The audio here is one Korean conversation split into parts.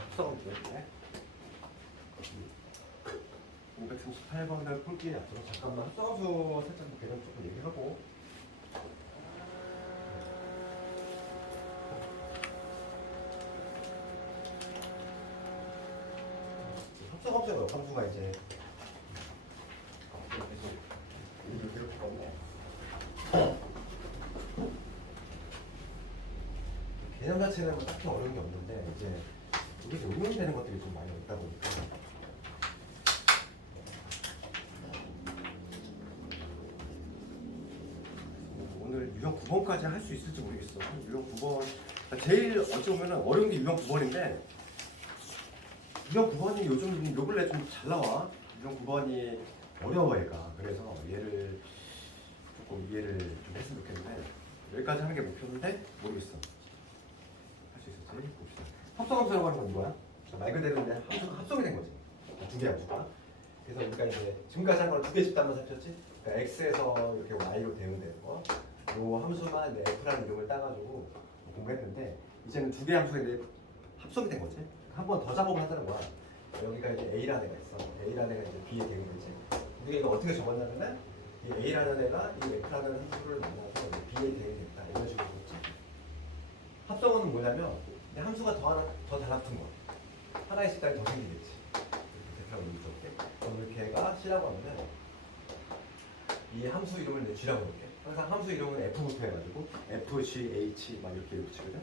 합성함수. 네. 538번을 풀기에 앞서서 잠깐만 합성함수 살짝 개념 조금 얘기하고. 합성함수가 역함수가 이제 이렇게 없네. 개념 자체는 뭐 딱히 어려운 게 없는데 이제 여기서 응용되는 것들이 좀 많이 있다 보니까 오늘 유형 9번까지 할 수 있을지 모르겠어. 유형 9번 제일 어찌 보면 어려운 게 유형 9번인데 유형 9번이 요즘 요 근래 좀 잘 나와. 유형 9번이 어려워 얘가. 그래서 얘를 조금 이해를 좀 했으면 좋겠는데 여기까지 하는 게 목표인데 모르겠어. 할 수 있을지 봅시다. 합성함수라고 하는 건 뭐야? 말 그대로 그냥 합성이 된 거지. 두 개 함수가. 그래서 우리가 이제 지금까지 한 건 두 개 집단만 살폈지. 그러니까 x에서 이렇게 y로 대응되는 거. 요 함수만 f라는 이름을 따가지고 공부했는데 이제는 두 개 함수가 이제 합성이 된 거지. 한 번 더 작업을 하자는 거야. 여기가 이제 a라는 애가 있어. a라는 애가 이제 b에 대응되지. 우리가 이거 어떻게 적었냐면은 이 a라는 애가 이 f라는 함수를 만나서 이제 b에 대응됐다 이런 식으로 적었지. 합성어는 뭐냐면 함수가 더 달라붙은 거. 하나의 식당이 더 생기겠지. 이렇게 대표하고 있을게. 그럼 이렇게 얘가 c라고 하면은 이 함수 이름을 이제 g라고 볼게. 항상 함수 이름은 f부터 해가지고 f, g, h 막 이렇게 붙이거든.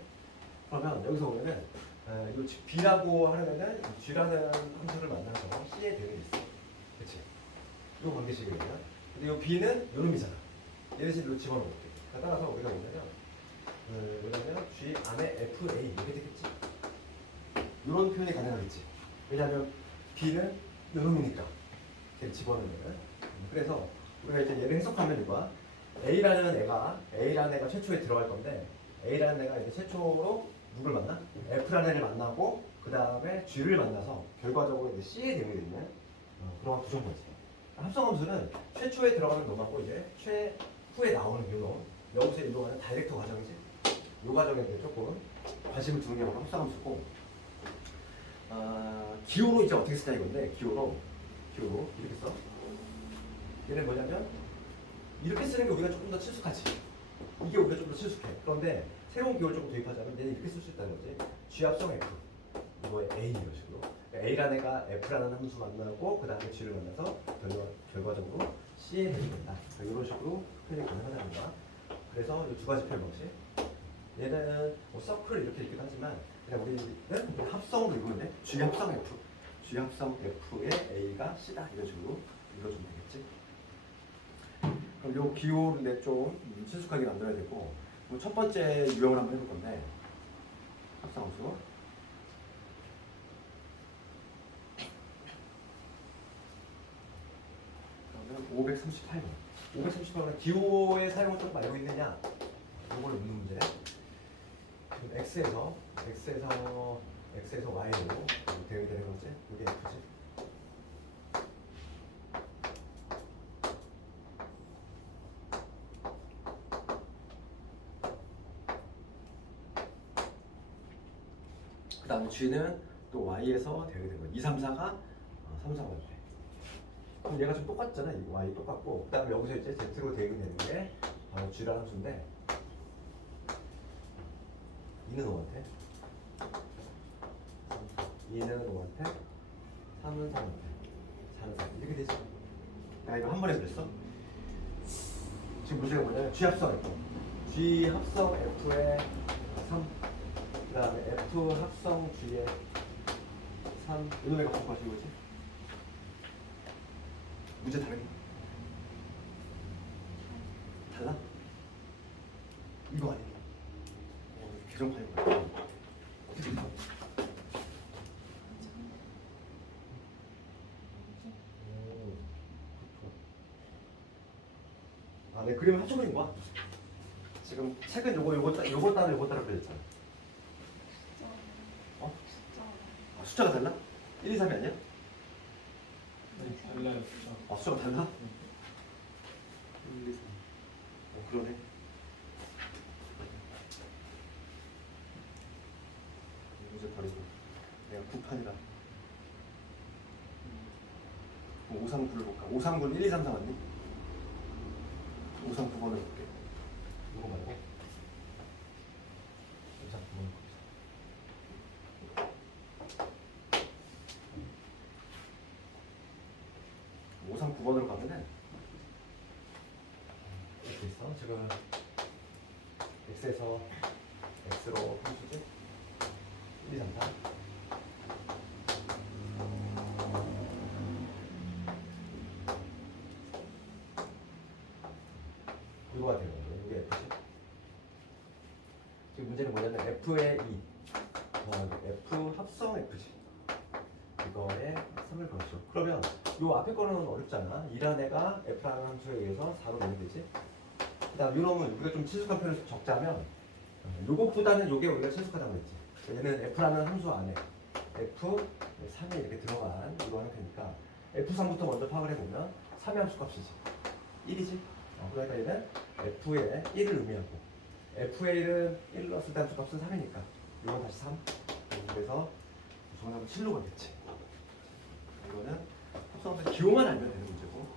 그러면 여기서 보면은 이거 b라고 하려면은 g라는 함수를 만나서 c에 대응이 있어. 그렇지? 이거 관계식이거든요. 근데 이 b는 요놈이잖아. 얘를 실로 집어넣을게. 따라서 우리가 뭐냐면 g 안에 fa 이렇게 되겠지. 이런 표현이 가능하겠지. 왜냐하면 b는 요놈이니까 걔를 집어넣으면. 그래서 우리가 이제 얘를 해석하면 이거야. A라는 애가 최초에 들어갈 건데 A라는 애가 이제 최초로 누굴 만나? F라는 애를 만나고 그 다음에 G를 만나서 결과적으로 이제 C에 대응이 되는 그런 구조물이지. 합성함수는 최초에 들어가는 놈하고 이제 최후에 나오는 요 놈. 여기서 이동하는 다이렉터 과정이지. 요 과정에 이제 조금 관심을 두는 게 바로 합성함수고. 기호로 이제 어떻게 쓰냐 이건데 기호로 이렇게 써. 얘는 뭐냐면 이렇게 쓰는 게 우리가 조금 더 친숙하지. 이게 우리가 좀 더 친숙해. 그런데 새로운 기호를 조금 도입하자면 얘는 이렇게 쓸 수 있다는 거지. G 합성 F. 이거의 A 이런 식으로. 그러니까 A라는 애가 F라는 함수 만나고 그 다음에 G를 만나서 결과적으로 C에 대응된다. 이런 식으로 표현이 가능하다는 거야. 그래서 이 두 가지 표현 방식. 얘는 뭐 서클 이렇게 읽기도 하지만 그냥 우리는 합성으로 읽으면 돼. G 합성 F. G 합성 F의 A가 C다. 이런 식으로 읽어주면 되겠지. 그럼 요 기호를 좀 친숙하게 만들어야 되고 첫 번째 유형을 한번 해볼 건데 합성함수 그러면 538번 기호의 사용을 조금 알고 있느냐 이걸 묻는 문제. 지금 x에서 y로 대응이 되는 거지. 이게 f지. 그 다음에 G는 또 Y에서 대응이 되는 거야. 2, 3, 4가 3, 4가 돼. 그럼 얘가 좀 똑같잖아. 이 Y 똑같고 그 다음에 여기서 이제 Z로 대응이 되는 게 바로 G라는 함수인데 2는 5한테 2는 5한테 3은 3한테 4는 4 이렇게 되지. 내가 이거 한 번에 그랬어. 지금 문제가 뭐냐면 G 합성 F G 합성 F의 3 그 다음에 F 합성 G의 3 이놈의 값을 가지고 있지? 문제 다르게 달라? 이거 아니야? 개정판인 거야. 어떻게 돼? 네, 그림을 합쳐버린 거야. 지금 책은 요거 따라 그려졌잖아. 숫자가 달라? 1, 2, 3이 아니야? 네, 달라요. 숫자. 숫자가 달라? 1, 2, 3. 그러네. 문제 버리고. 내가 9판이라. 539를 볼까? 539는 1, 2, 3, 4 맞니? 539번을 볼게. 이거 말고. 539번을 봅시다. 539번으로 가면은 이렇게 있어. 지금 X에서 X로 함수지? 1, 2, 3, 4. 이거가 되는 거죠. 이게 F지. 지금 문제는 뭐냐면 F의 2 더하기 F 합성 F지. 이거에 3을 걸었죠. 그러면 요 앞에 거는 어렵잖아. 2라는 애가 F라는 함수에 의해서 4로 내면 되지. 그 다음 요놈은 우리가 좀 친숙한 표현을 적자면 요것보다는 요게 우리가 친숙하다고 했지. 얘는 F라는 함수 안에 F 3이 이렇게 들어간 이거 형태니까 F3부터 먼저 파악을 해보면 3의 함수 값이지. 1이지. 그러니까 얘는 F에 1을 의미하고 F에 1은 1 넣었을 때 함수 값은 3이니까 이건 다시 3. 그래서 정답은 7로 가겠지. 이거는 합성함수 기호만 알면 되는 문제고.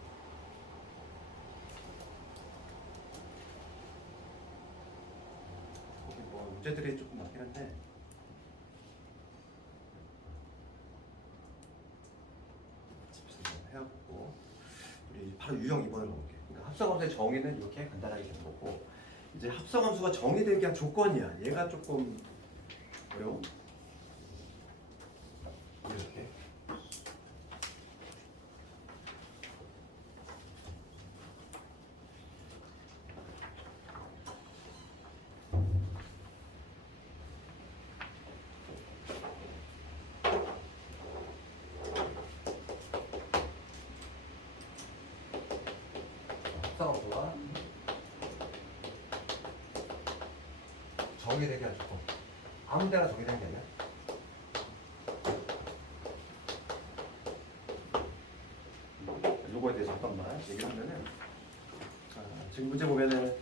거기 뭐 문제들이 조금 많긴 한데 집에서 해갖고 우리 바로 유형 2번을 가볼게. 그러니까 합성함수의 정의는 이렇게 간단하게 되는 거고, 이제 합성함수가 정의되기 위한 조건이야. 얘가 조금 어려워. 이렇게. 합성함수가 정의되게 할 조건. 아무 데나 정의되는 게 아니야. 요거에 대해서 잠깐만 얘기를 하면은, 자, 지금 문제 보면은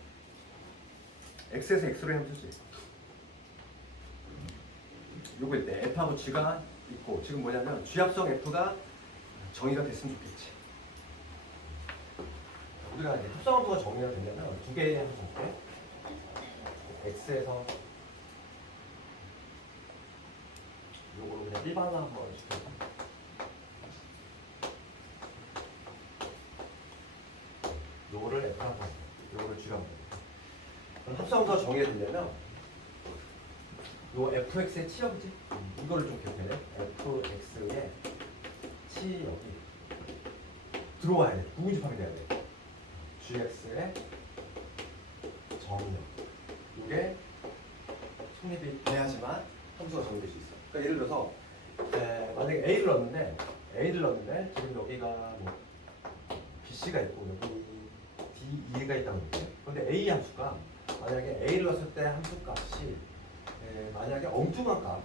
x에서 x로 함수지. 요거일 때 f하고 g가 있고, 지금 뭐냐면 g합성 f가 정의가 됐으면 좋겠지. 우리가 이제 합성함수가 정의가 되려면 두 개의 함수인데 x에서 요거를 그냥 일반화 한번 시켜봐. 요거를 F라고 합니다. 요거를 G라고 합니다. 그럼 합성함수가 정의가 되려면 요 fx의 치역이지? 이거를 좀 기억해야 돼. fx의 치역이 들어와야 돼. 부분집합이 돼야 돼. gx의 정의역. 이게 성립이 돼야지만 함수가 정의될 수 있어. 그러니까 예를 들어서 만약에 A를 넣었는데 지금 여기가 뭐 BC가 있고 여기 DE가 있다는 거죠. 근데 A 함수가 만약에 A를 넣었을 때 함수 값이 만약에 엉뚱한 값,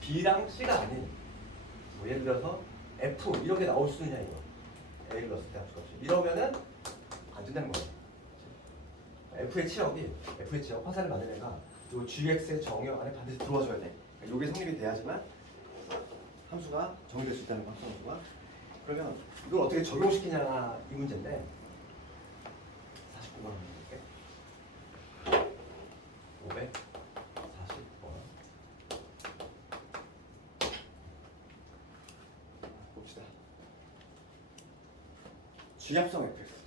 B랑 C가 아닌 뭐 예를 들어서 F 이렇게 나올 수 있냐 이거. A를 넣었을 때 함수 값이 이러면은 안 된다는 거예요. F의 치역 화살을 맞는 애가 요 GX의 정의역 안에 반드시 들어와줘야 돼. 그러니까 요게 성립이 돼야지만 함수가 정의될 수 있다는 거, 함수가. 그러면 이걸 어떻게 적용시키냐 이 문제인데 49번 한번 볼게. 540번 봅시다. G합성 fx.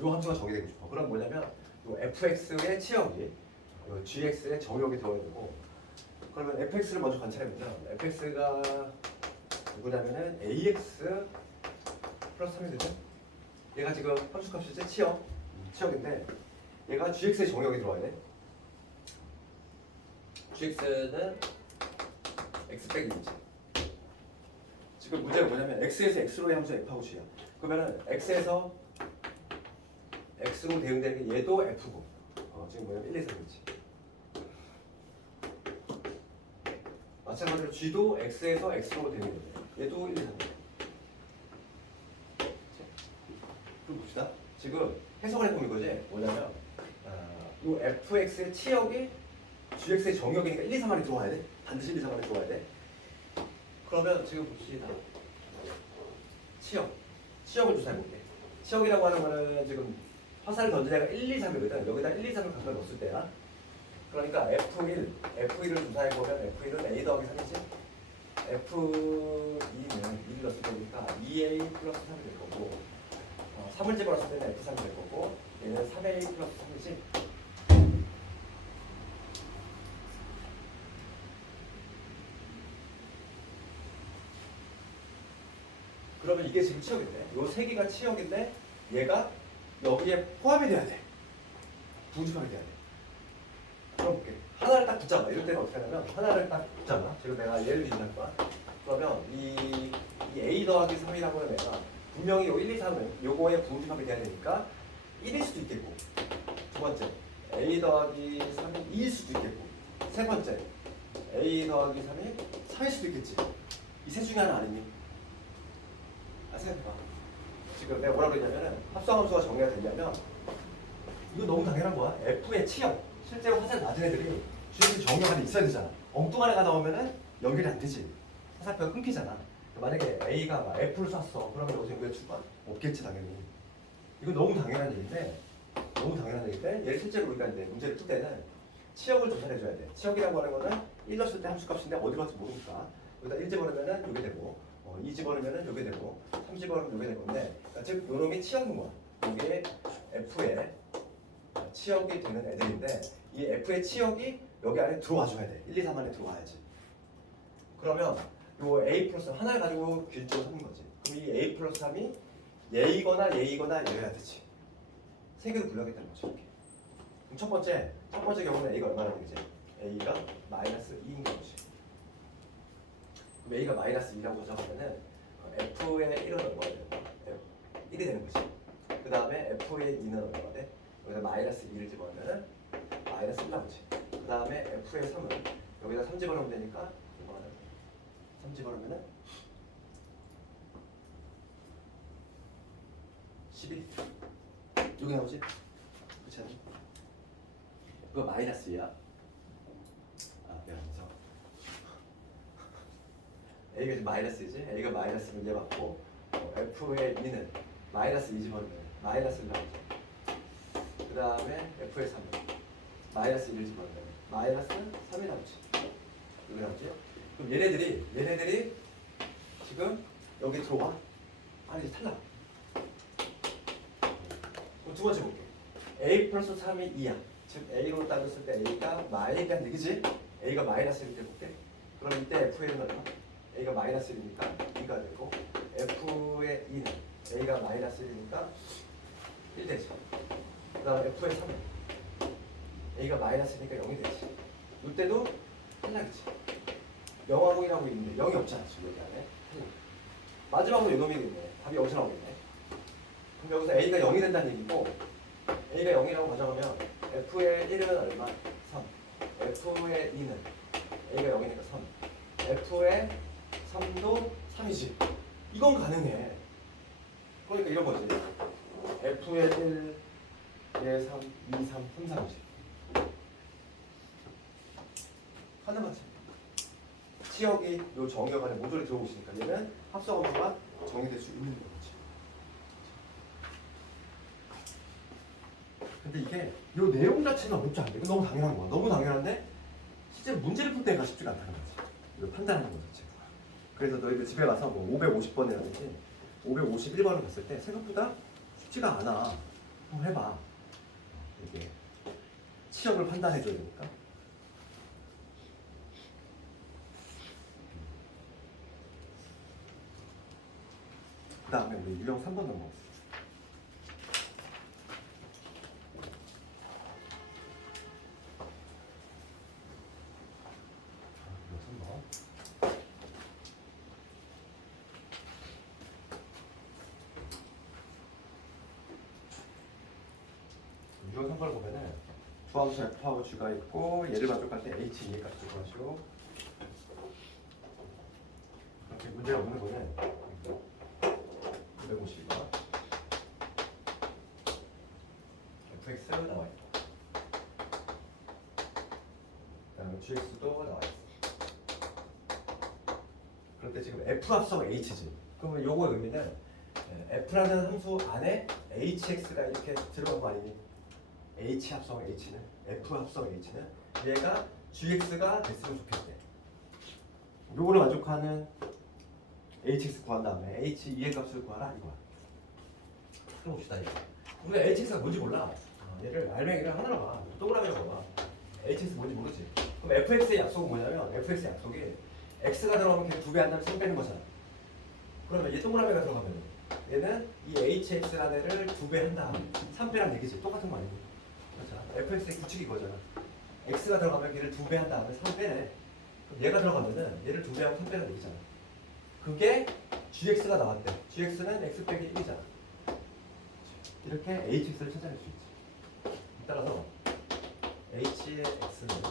요 함수가 정의되고 싶어. 그럼 뭐냐면 요 fx의 치역이 요 gx의 정역이 되어야 되고, 그러면 fx를 먼저 관찰해보면 fx가 누구냐면은 ax 플러스 3이 되죠? 얘가 지금 함수값이지? 치역인데 얘가 gx의 정역이 들어와야 돼. gx는 x 빼기 2지. 지금 문제가 뭐냐면 x에서 x로의 함수 f하고 g야. 그러면은 x에서 x로 대응되는 게 얘도 f고, 지금 뭐냐면 1, 2, 3이지. 마찬가지로 g도 x에서 x로 대응되는 게 얘도 1, 2, 3이야. 그럼 봅시다. 지금 해석을 해보면 이거지. 뭐냐면 이 fx의 치역이 gx의 정역이니까 1, 2, 3 안에 들어와야 돼. 반드시 1, 2, 3 안에 들어와야 돼. 그러면 지금 봅시다. 치역을 조사해볼게. 치역이라고 하는 거는 지금 화살을 던진 애가 1, 2, 3이거든. 여기다 1, 2, 3을 갖다 넣었을 때야. 그러니까 F1을 조사해보면 F1은 A 더하기 3이지. F2는 1을 넣었을 때니까 2A 플러스 3이 될 거고 3을 집어넣었을 때는 F3이 될 거고 얘는 3A 플러스 3이지. 그러면 이게 지금 치역인데 요 세 개가 치역인데 얘가 여기에 포함이 돼야 돼. 부집합이 돼야 돼. 그럼 볼게. 하나를 딱 붙잡아. 이럴 때는 어떻게 하냐면 하나를 딱 붙잡아. 지금 내가 예를 들면 거야. 그러면 이 A 더하기 3이라고 하는 애가 분명히 요 1, 2, 3은 요거에 부집합이 돼야 되니까 1일 수도 있겠고 두 번째 A 더하기 3이 2일 수도 있겠고 세 번째 A 더하기 3이 4일 수도 있겠지. 이 셋 중에 하나 아니니? 생각해봐. 지금 내가 뭐라고 그랬냐면은 합성함수가 정리가 되려면 이거 너무 당연한 거야. F의 치역 실제로 화살 낮은 애들이 주역이 정역 안에 있어야 되잖아. 엉뚱한 애가 나오면은 연결이 안 되지. 화살표가 끊기잖아. 만약에 A가 막 F를 쐈어. 그러면 여기서 연결 줄 거야? 없겠지 당연히. 이건 너무 당연한 얘기인데 얘를 실제로 우리가 이제 문제를 풀 때는 치역을 조사를 해줘야 돼. 치역이라고 하는 거는 1 넣었을 때 함수값인데 어디로 갈지 모르니까 여기다 1 집어넣으면은 이게 되고 2 집어넣으면 요게 되고 3 집어넣으면 요게 될 건데 그러니까 즉 요놈이 치역인 거야. 이게 F의 치역이 되는 애들인데 이 F의 치역이 여기 안에 들어와 줘야 돼. 1, 2, 3 안에 들어와야지. 그러면 요 A 플러스 하나를 가지고 길쭉을 하는 거지. 그럼 이 A 플러스 3이 얘이거나 얘여야 되지. 세 개로 분류하겠다는 거지. 이렇게. 그럼 첫 번째 경우는 A가 얼마나 되겠지? A가 마이너스 2인 거지. A가 마이너스 2라고 가져가면은 F의 1은 얼마가 되는 거야? 1이 되는 거지. 그 다음에 F의 2는 얼마가 돼? 여기다 마이너스 2를 집어넣으면 마이너스 1 나오지. 그 다음에 F의 3은 여기다 3 집어넣으면 되니까 얼마가 돼? 3 집어넣으면은 11 여기 나오지? 그렇지 않니? 그거 마이너스 2야. 미안해서 A가 지금 마이너스이지? A가 마이너스를 이제 받고 F의 2는 마이너스 2 집어넣으면 마이너스를 나오죠. 그 다음에 F의 3은 마이너스 1을 집어넣으면 마이너스 3이 나오지. 여기 나오지? 그럼 얘네들이 지금 여기 들어와? 아니 이제 탈락. 그럼 두 번째 볼게. A 플러스 3이 2야. 즉 A로 따졌을 때 A가 마이너스 1, 그지? A가 마이너스 1일 때 볼게. 그럼 이때 F의 1은 얼마? A가 마이너스 1이니까 2가 되고 F의 2는 A가 마이너스 1이니까 1 되지. 그 다음 F의 3은 A가 마이너스니까 0이 되지. 이때도 탈락이지. 0하고 1하고 있는데 0이 없잖아 지금 여기 안에. 마지막으로 이놈이 있네. 답이 여기서 나오겠네. 그럼 여기서 A가 0이 된다는 얘기고 A가 0이라고 가정하면 F의 1은 얼마? 3. F의 2는 A가 0이니까 3. F의 3도 3이지. 이건 가능해. 그러니까 이런 거지. F의 1, 얘 3, 2, 3, 3, 3이지. 가능하지. 치역이 요 정역 안에 모조리 들어오고 있으니까 얘는 합성어가 정의될 수 있는 거지. 근데 이게 요 내용 자체는 어렵지 않대. 너무 당연한 거야. 너무 당연한데 실제로 문제를 풀 때가 쉽지가 않다는 거지. 이거 판단하는 거 자체가. 그래서 너희들 집에 가서 뭐 550번이라든지 551번을 봤을 때 생각보다 쉽지가 않아. 한번 해봐. 이게 치역을 판단해줘야 되니까. 그 다음에 우리 유형 3번 넘어. 유형 3번을 보면은 주함수 F하고 G가 있고 얘를 만족할 때 H, E까지 구하시고 이렇게 문제가 없는 거는 952번 fx 나와 있고 GX도 나와 있어. 그럴 때 지금 F 합성 H지. 그러면 요거 의미는 F라는 함수 안에 HX가 이렇게 들어간 거 아니니? H 합성 H는 F 합성 H는 얘가 GX가 됐으면 좋겠대. 요거를 만족하는 HX 구한 다음에 H 2의 값을 구하라 이거야. 그럼 봅시다 이거. 우리가 HX가 뭔지 몰라. 얘를 알맹이를 하나로 봐. 동그라미로 봐. HX 뭔지 모르지. 그럼 FX의 약속은 뭐냐면 FX의 약속이 X가 들어가면 걔 2배 한 다음에 3 빼는 거잖아. 그러면 얘 동그라미가 들어가면 얘는 이 HX라는 애를 2배 한 다음에 3 빼란 얘기지. 똑같은 거 아니니? 그렇죠. FX의 규칙이 이거잖아. X가 들어가면 걔를 2배 한 다음에 3 빼네. 그럼 얘가 들어가면은 얘를 2배하고 3 빼는 얘기잖아. 그게 GX가 나왔대. GX는 X 빼기 1이잖아. 이렇게 HX를 찾아낼 수 있지. 따라서 H의 X는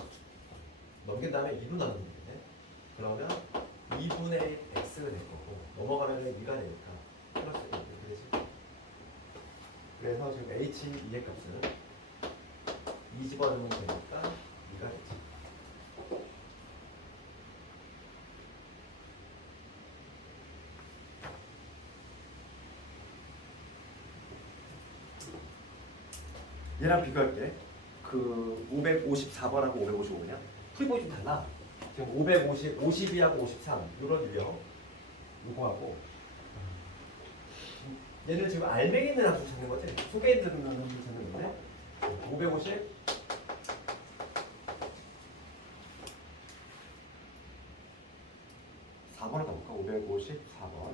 넘긴 다음에 2분 나누면 되겠네. 그러면 2분의 X가 될 거고 넘어가면 2가 되니까 플러스 1 이렇게 되지. 그래서 지금 H2의 값은 2 집어넣으면 되니까 2가 되지. 얘랑 비교할게. 그 554번하고 555냐? 풀이보기 좀 달라. 지금 550, 52하고 53 이런 유형 이거하고 얘는 지금 알맹이 있는 함수 찾는 거지? 속에 있는 함수 찾는 건데 550 4번을 가볼까? 554번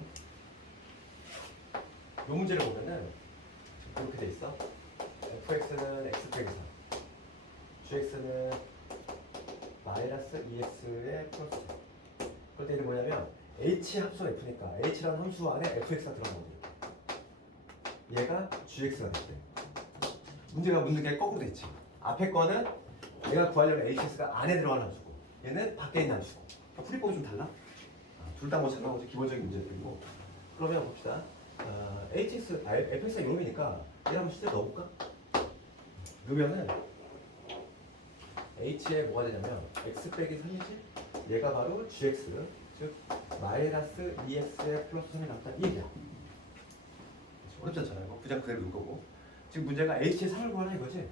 요 문제를 보면은 지금 이렇게 돼 있어. fx는 x 빼기 3 gx는 마이너스 2x의 플러스. 그럴 때 이게 뭐냐면 h 합성 f니까 h라는 함수 안에 fx가 들어간 거거든. 얘가 gx가 됐대. 문제가 묻는 게 거꾸로 돼 있지. 앞에 거는 내가 구하려면 hx가 안에 들어가는 함수고 얘는 밖에 있는 함수고. 풀이법이 좀 달라. 둘 다 뭐 잘 나오지. 기본적인 문제들이고. 그러면 봅시다. fx가 이놈이니까 얘를 한번 실제 넣어볼까? 넣으면은 h에 뭐가 되냐면 x 빼기 3이지? 얘가 바로 gx 즉 마이너스 2x의 플러스 3이 나왔다 이 얘기야. 어렵지 않잖아요. 이거 그냥 그대로 넣은 거고. 지금 문제가 h의 3을 구하라 이거지?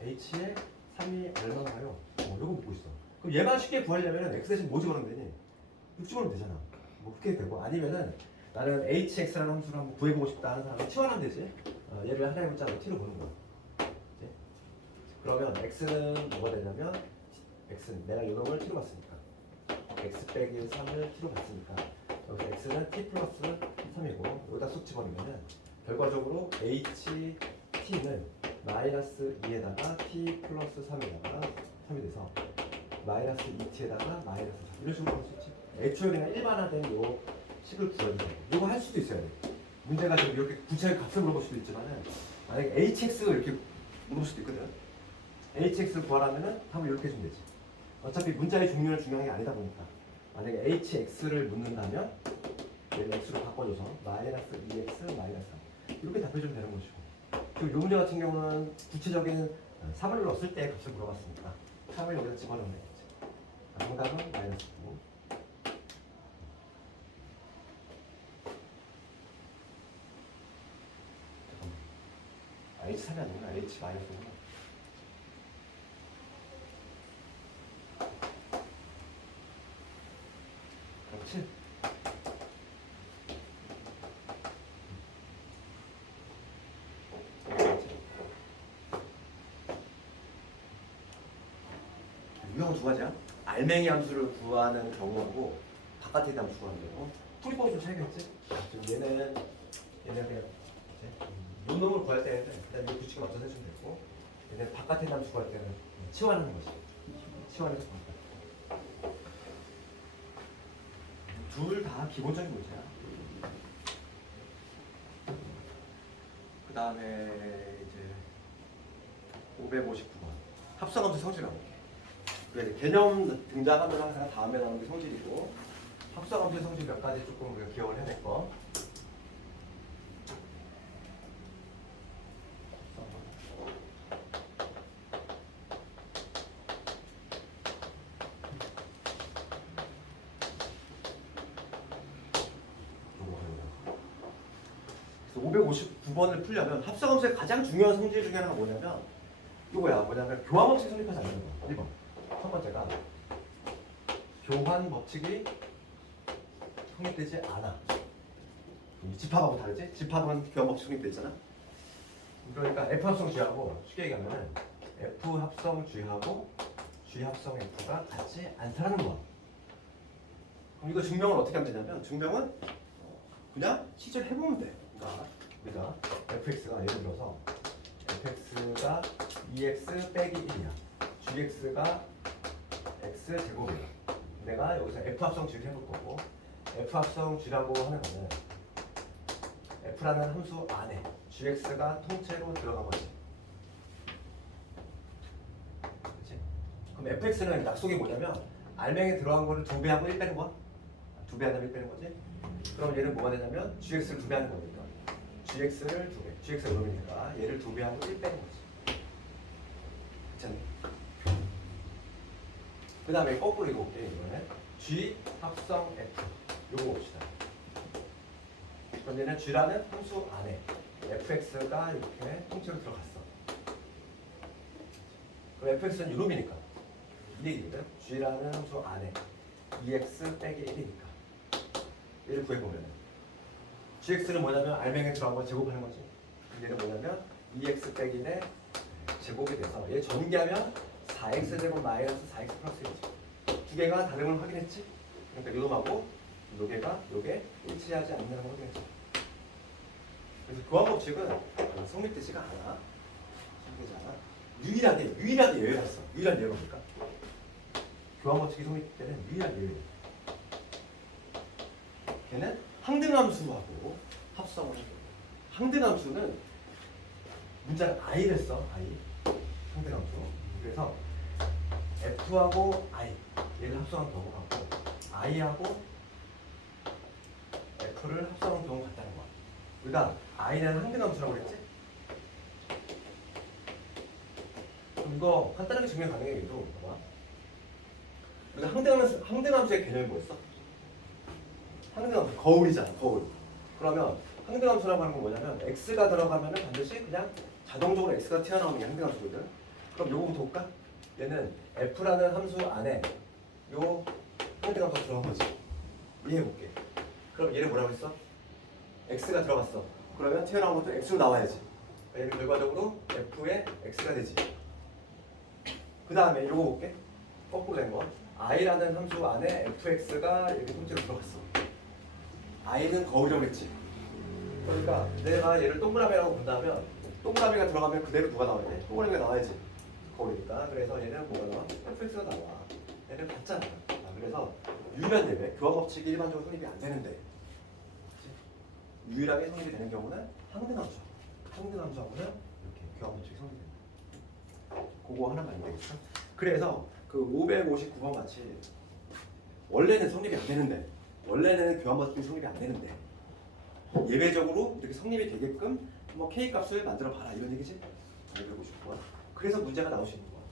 h의 3이 얼마인가요? 이거 묻고 있어. 그럼 얘만 쉽게 구하려면 x 대신 뭐 집어넣으면 되니? 6 집어넣으면 되잖아. 뭐 그렇게 되고 아니면은 나는 hx라는 함수를 한번 구해보고 싶다 하는 사람은 치환하면 되지. 얘를 하나의 문자로 t로 보는 거야. 이제? 그러면 x는 뭐가 되냐면 x는 내가 요놈을 t로 봤으니까 x 빼기 3을 t로 봤으니까 여기서 x는 t 플러스 3이고 여기다 쏙 집어넣으면 결과적으로 ht는 마이너스 2에다가 t 플러스 3에다가 3이 돼서 마이너스 2t에다가 마이너스 3 이런 식으로 볼 수 있지. 애초에는 일반화된 요 식을 구해야 돼. 이거 할 수도 있어요. 문제가 지금 이렇게 구체적 값을 물어볼 수도 있지만은 만약에 hx를 이렇게 물어볼 수도 있거든. hx를 구하라면은 답을 이렇게 해주면 되지. 어차피 문자의 종류는 중요한 게 아니다 보니까 만약에 hx를 묻는다면 얘를 x로 바꿔줘서 마이너스 2x 마이너스 3 이렇게 답해주면 되는 것이고 그리고 이 문제 같은 경우는 구체적인 3을 넣었을 때 값을 물어봤으니까 3을 여기다 집어넣으면 되겠지. 정답은 마이너스 9. H3이 아니구나. H 마이너스구나. 그렇지? 유형은 두 가지야. 알맹이 함수를 구하는 경우하고 바깥에 있는 함수 구하는 경우. 풀이법이 좀 차이가 있지? 지금 얘는 그냥 요놈을 구할 때는 그냥 이 규칙에 맞춰서 해주면 되고 얘는 바깥에 있는 함수 구할 때는 치환하는 것이 치환해서 구한다. 둘 다 기본적인 문제야. 그 다음에 이제 559번 합성함수 성질 가볼게. 그래 개념 등장하면 항상 다음에 나오는 게 성질이고 합성함수의 성질 몇 가지 조금 우리가 기억을 해낼 거. 559번을 풀려면 합성함수의 가장 중요한 성질 중에 하나가 뭐냐면 이거야. 뭐냐면 교환 법칙이 성립하지 않는 거. 1번. 첫 번째가 교환 법칙이 성립되지 않아. 집합하고 다르지? 집합은 교환 법칙 성립되잖아. 그러니까 F 합성 G하고 쉽게 얘기하면은 F 합성 G하고 G 합성 F가 같지 않다는 거. 그럼 이거 증명을 어떻게 하면 되냐면 증명은 그냥 실제로 해보면 돼. 그러니까 우리가 fx가 예를 들어서 fx가 2x 빼기 1이야. gx가 x 제곱이야. 내가 여기서 f 합성 g를 해볼 거고 f 합성 g라고 하는 거는 f라는 함수 안에 gx가 통째로 들어간 거지. 그렇지? 그럼 fx는 약속이 뭐냐면 알맹이에 들어간 거를 2배 하고 1 빼는 거야. 2배 하면 1 빼는 거지. 그럼 얘는 뭐가 되냐면 gx를 2배 하는 거니까 gx를 2배, gx가 이놈이니까 얘를 2배 하고 1 빼는 거지. 괜찮네. 그 다음에 거꾸로 이거 볼게요. 이번에 g 합성 f 요거 봅시다. 그럼 얘는 g라는 함수 안에 fx가 이렇게 통째로 들어갔어. 그럼 fx는 이놈이니까 이 얘기거든. g라는 함수 안에 2x 빼기 1이니까 얘를 구해보면 gx는 뭐냐면 알맹이에 들어간 걸 제곱하는 거지. 얘는 뭐냐면 2x 빼기 1의 제곱이 돼서 얘 전개하면 4x 제곱 마이너스 4x 플러스 1이지. 두 개가 다름을 확인했지. 그러니까 요놈하고 요게 일치하지 않는다는 걸 확인했지. 그래서 교환 법칙은 성립되지가 않아. 성립되지 않아. 유일하게 예외가 있어. 유일한 예외가 뭘까? 교환 법칙이 성립되는 유일한 예외. 걔는 항등함수하고 합성을 해요. 항등함수는 문자는 i를 써. i. 항등함수. 그래서 f하고 i 얘를 합성한 경우가 있고 i하고 f를 합성한 경우가 같다는 거야. 우리가 i는 항등함수라고 그랬지? 그럼 이거 간단하게 증명 가능해. 얘도 봐봐. 우리가 항등함수의 개념이 뭐였어? 항등함수 거울이잖아. 거울. 그러면 항등함수라고 하는 건 뭐냐면 x가 들어가면 반드시 그냥 자동적으로 x가 튀어나오는 게 항등함수거든. 그럼 요거부터 볼까? 얘는 f라는 함수 안에 요 항등함수가 들어간 거지. 이해해볼게. 그럼 얘를 뭐라고 했어? x가 들어갔어. 그러면 튀어나온 것도 x로 나와야지. 얘는 결과적으로 f의 x가 되지. 그 다음에 요거 볼게. 거꾸로 된 거. i라는 함수 안에 fx가 이렇게 통째로 들어갔어. i는 거울이라고 했지. 그러니까 내가 얘를 동그라미라고 본다면 동그라미가 들어가면 그대로 누가 나와야 돼? 동그라미가 나와야지. 거울이니까. 그래서 얘는 뭐가 나와? fx가 나와. 얘는 같잖아. 그래서 유일한 예외, 교환 법칙이 일반적으로 성립이 안 되는데 그치? 유일하게 성립이 되는 경우는 항등함수. 항등함수하고는 이렇게 교환 법칙이 성립된다. 그거 하나만 알면 되겠어? 그래서 그 559번 같이 원래는 성립이 안 되는데 원래는 교환 법칙이 성립이 안 되는데 예외적으로 이렇게 성립이 되게끔 뭐 K 값을 만들어 봐라 이런 얘기지? 559번. 그래서 문제가 나올 수 있는 거야.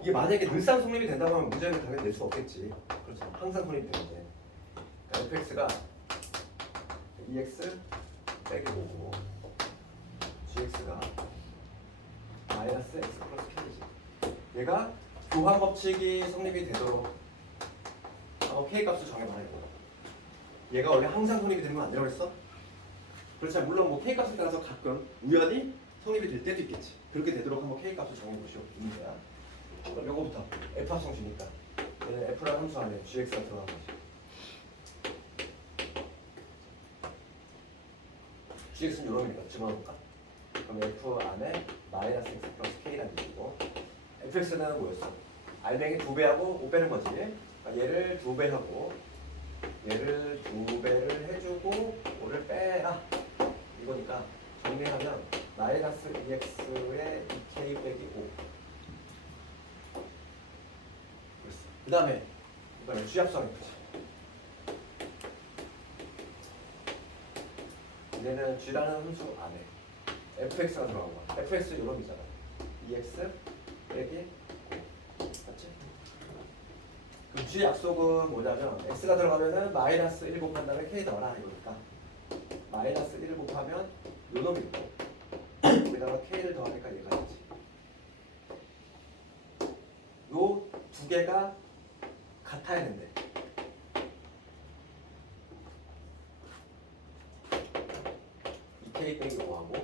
이게 만약에 늘상 성립이 된다고 하면 문제를 당연히 낼 수 없겠지. 그렇죠. 항상 성립이 되는데. 그러니까 fx가 2x 빼기 5고 gx가 마이너스 x 플러스 k지. 얘가 교환 법칙이 성립이 되도록 k 값을 정해봐야겠다. 얘가 원래 항상 성립이 되는 건 안 되라고 했어? 그렇지만 물론 뭐 k 값에 따라서 가끔 우연히 성립이 될 때도 있겠지. 그렇게 되도록 한번 k 값을 정해보시오. 거야. 그럼 요거부터 f 합성 주니까 얘는 f라는 함수 안에 gx가 들어간 거지. gx는 요놈이니까 집어넣을까? 그럼 f 안에 마이너스 x 플러스 k라는 얘기고 fx는 뭐였어? 알맹이 2배하고 5 빼는 거지. 그러니까 얘를 2배하고 얘를 2배를 해주고 5를 빼라 이거니까 정리하면 마이너스 2x의 2k 빼기 5. 그 다음에 이번엔 G합성 F지. 얘는 G라는 함수 안에 fx가 들어간 거야. fx 요놈이잖아. 2x 빼기 5. 맞지? 그럼 주의 약속은 뭐냐면 x가 들어가면은 마이너스 1 곱한 다음에 k 넣어라 이거니까 마이너스 1을 곱하면 요 놈이 있고 여기다가 k를 더하니까 얘가 되지. 요 두 개가 같아야 된대. 이 k 빼기 요거하고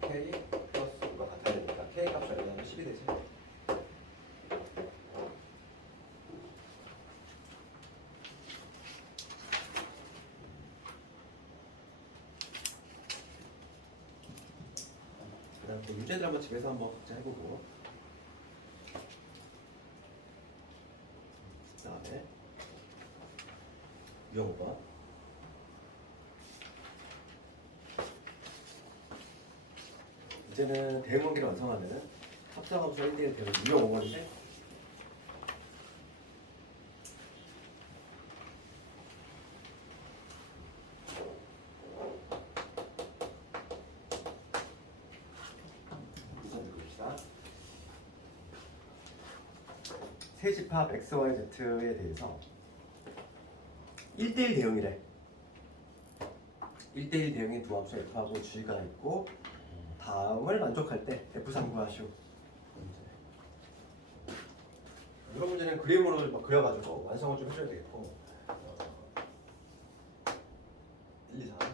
k 플러스 요가 같아야 되니까 k 값을 여기하면 10이 되지. 그다음 또 문제들 한번 집에서 한번 각자 해보고. 그다음에 유형 5번. 이제는 대응 관계를 완성하면 합성함수와 1대1 되는 유형 5번인데 우선 읽읍시다. 세집합 XYZ에 대해서 1대1 대응이래. 1대1 대응인 두 함수 F하고 G가 있고 다음을 만족할 때 F3 구하시오. 이런 문제는 그림으로 막 그려가지고 완성을 좀 해줘야 되겠고 1, 2, 3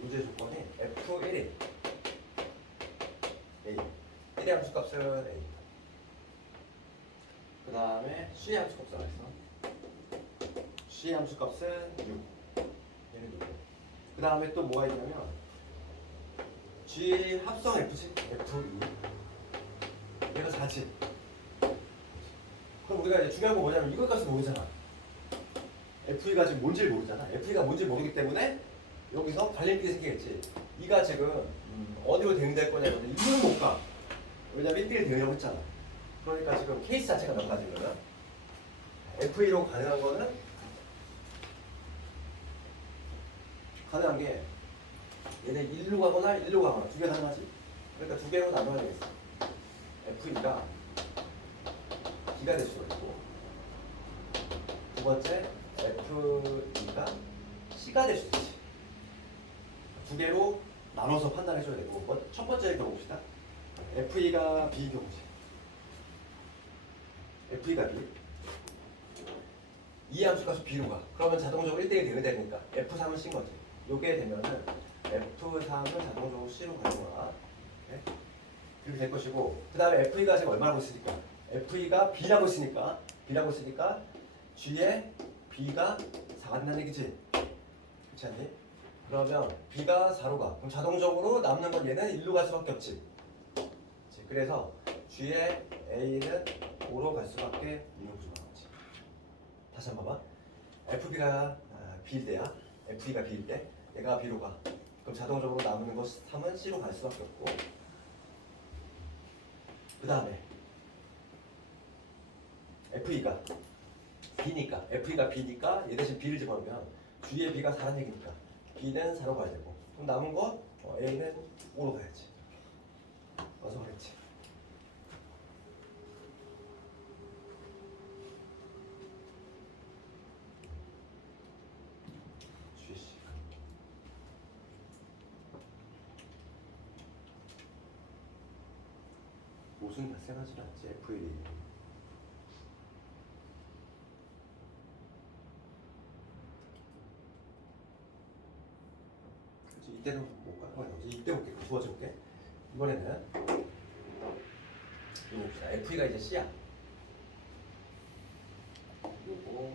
문제 조건이 F1이 A 1의 함수값은 A 그 다음에 C의 함수값은 있어. C의 함수값은 6 얘는 6. 그 다음에 또 뭐가 있냐면 G 합성 F지 F2 얘가 4지. 그럼 우리가 이제 중요한 건 뭐냐면 이거 값을 모르잖아. F2가 지금 뭔지를 모르잖아. F2가 뭔지를 모르기 때문에 여기서 갈림길이 생기겠지. 이가 지금 어디로 대응될 거냐면 이거는 못 가. 왜냐면 1대1 대응이라고 했잖아. 그러니까 지금 케이스 자체가 몇 가지거든. F2로 가능한 거는 가능한 게 얘네 1로 가거나 1로 가거나 두 개 가능하지. 그러니까 두 개로 나눠야 되겠어. F2가 B가 될 수가 있고 두 번째 F2가 C가 될 수도 있지. 두 개로 나눠서 판단해줘야 되고 첫 번째 경우 봅시다. F2가 B 경우지. F2가 B 이 함수값이 B로 가. 그러면 자동적으로 1대1 대응되니까 F3은 C인 거지. 요게 되면은 F3은 자동적으로 C로 가는 거야. 네? 이렇게 될 것이고 그 다음에 F2가 지금 얼마라고 있으니까 F2가 B라고 있으니까 G에 B가 4가 된다는 얘기지. 그렇지 않니? 그러면 B가 4로 가. 그럼 자동적으로 남는 건 얘는 1로 갈 수밖에 없지. 그래서 G의 A는 5로 갈 수밖에 있는 구조가 나오지. 다시 한번 봐봐. FB가 B일 때야. F2가 B일 때 얘가 B로 가. 그럼 자동적으로 남는 거 3은 C로 갈 수밖에 없고 그 다음에 F2가 B니까 F2가 B니까 얘 대신 B를 집어넣으면 G의 B가 4라는 얘기니까 B는 4로 가야 되고 그럼 남은 거 A는 5로 가야지. 어서 그랬지. G씨 무슨 발생하지 않지 F1이 이때는 못 가. 이때 볼게. 두 번째 볼게. 이번에는 이거 봅시다. F2가 이제 C야. 요거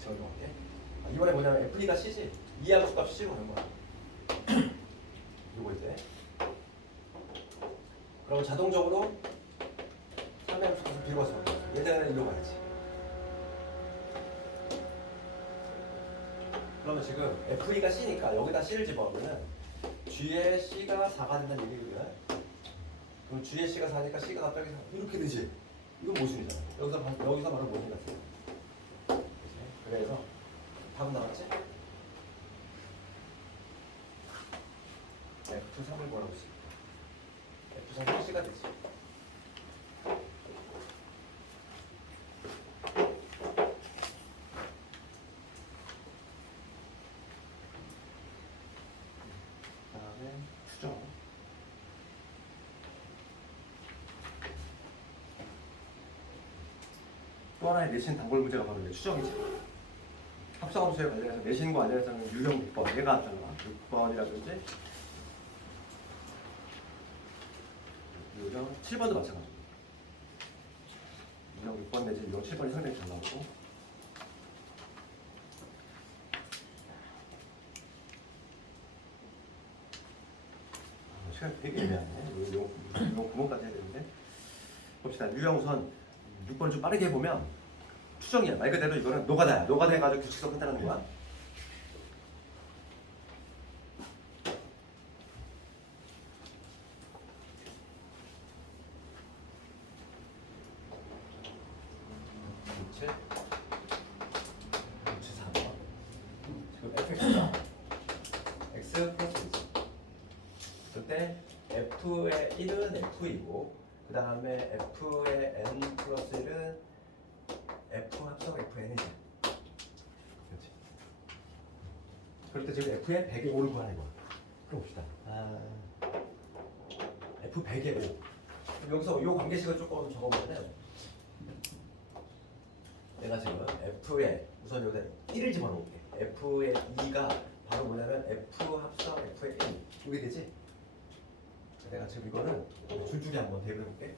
적용할게. 이번에 뭐냐면 F2가 C지. 이 함수값이 C로 가는 거야. 요거 이제. 그럼 자동적으로 3의 함수값을 B로 가서 얘네는 1로 가야지. 그러면 지금 FE가 C니까 여기다 C를 집어넣으면 G에 C가 4가 된다는 얘기거든. 그럼 G에 C가 4니까 C가 갑자기 4 이렇게 되지. 이건 모순이잖아. 여기서 바로 모순이 났어. 그래서 답은 나왔지? F3을 뭐라고 쓰? F3이 C가 되지. 그다음에 추정. 또 하나의 내신 단골 문제가 바로 이제 추정이지. 합성함수에 관련해서 내신과 관련해서는 유형 6번 얘가 왔잖아. 6번이라든지 유형 7번도 마찬가지고. 유형 6번 내지 유형 7번이 상당히 잘 나오고. 시간 되게 애매하네. 유형 9번까지 해야 되는데. 봅시다. 유형 우선 6번을 좀 빠르게 해보면 추정이야. 말 그대로 이거는 노가다야. 노가다 해가지고 규칙성 판단하는 거야. 그치? 그치 4번. 지금 fx가 x 플러스 1이지. 그때 f의 1은 f이고 그 다음에 f의 n 플러스 1은 f 합성 fn이지. 그렇지. 그럴 때 지금 f의 100의 5를 구하는 거야. 그럼 봅시다. f 100의 5. 그럼 여기서 이 관계식을 조금 적어보면은 내가 지금 f의 우선 여기다 1을 집어넣을게. f의 2가 바로 뭐냐면 f 합성 f의 1 이게 되지? 내가 지금 이거는 줄줄이 한번 대입해볼게.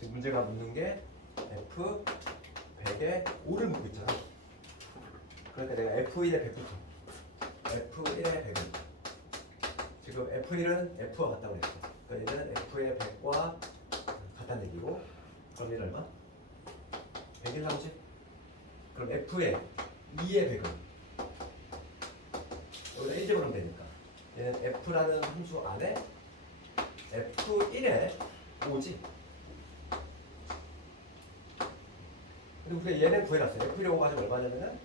지금 문제가 묻는 게 f 100에 5를 묻고 있잖아. 그러니까 내가 f1의 100부터 f1의 100은 지금 f1은 f와 같다고 그랬어. 그러니까 얘는 f의 100과 같다는 얘기고 그럼 얘는 얼마? 100일 나오지? 그럼 f의 2의 100은 여기다 1 집어넣으면 되니까 얘는 f라는 함수 안에 f1에 5지. 근데 우리가 얘는 구해놨어요. F의 5가 지금 얼마냐면은